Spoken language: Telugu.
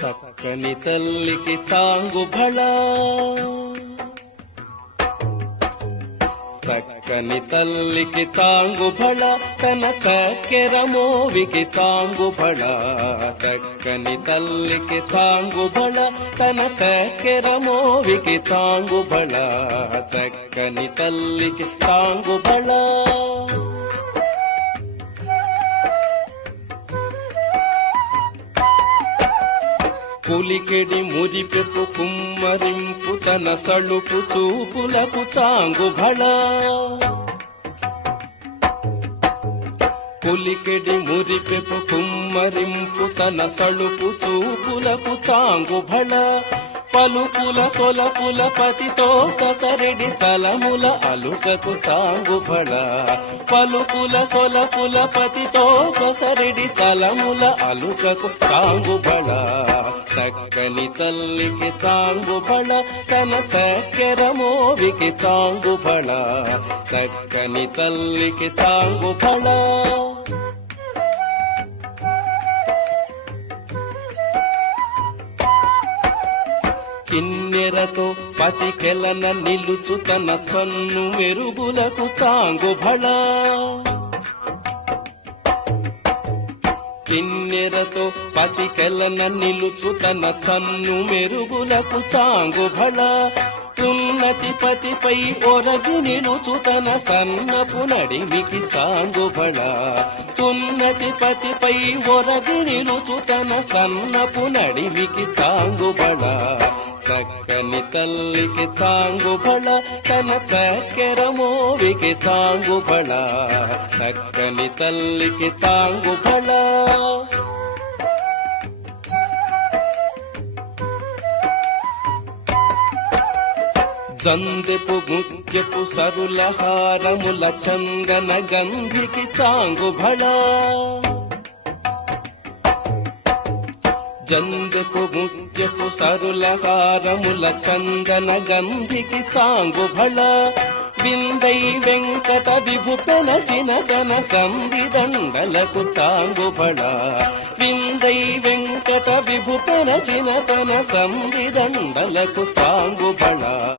చక్కని తల్లికి చాంగు భళ. చక్కని తల్లికి చాంగు భళ తన చక్కెర మోవికి చాంగు భళ. చక్కని తల్లికి చాంగు భళ తన చక్కెర మోవికి చాంగు భళ. చక్కని తల్లికి చాంగు భళ. పులికెడి మురిపెపు కుమ్మరింపు తన సళుపు చూపులకు చాంగు భళ పులికెడి మురిపెపు కుమ్మరింపు తన సళుపు చూపులకు చాంగు భళ పలుకుల సొలపుల పతితో కసరెడి చలముల అలుకకు చాంగు భళ పలుకుల సొలపుల పతితో కసరెడి చలముల అలుకకు చాంగు భళ చక్కని తల్లికి చాంగు భళ తన చక్కెర మోవికి చాంగు భళ చక్కని తల్లికి చాంగు భళ కిన్నెరతో పతికెలన నిలుచు తన చన్ను మెరుగులకు చాంగు కిన్నెరతో పతికెలన నిలుచు తన చన్ను మెరుగులకు చాంగు భళ ఉన్నతి పతిపై ఒరగి నిలుచు తన సన్నపు నడిమికి చాంగు భళ ఉన్నతి పతిపై ఒరగి నిలుచు తన సన్నపు నడిమికి చాంగు భళ చక్కని తల్లికి చాంగు భళ తన చక్కెర మోవికి చాంగు భళ చక్కని తల్లికి చాంగు చందెపు జందెపు ముత్యపు సరుల హారముల చందన గంధికి చాంగు భళ చందెపు ముత్యపు సరుల హారముల చందన గంధికి చాంగు భళ విందై వెంకట విభు పెనచిన తన సంవిదండలకు చాంగు భళ విందై వెంకట విభు పెనచిన తన సంవిదండలకు చాంగు భళ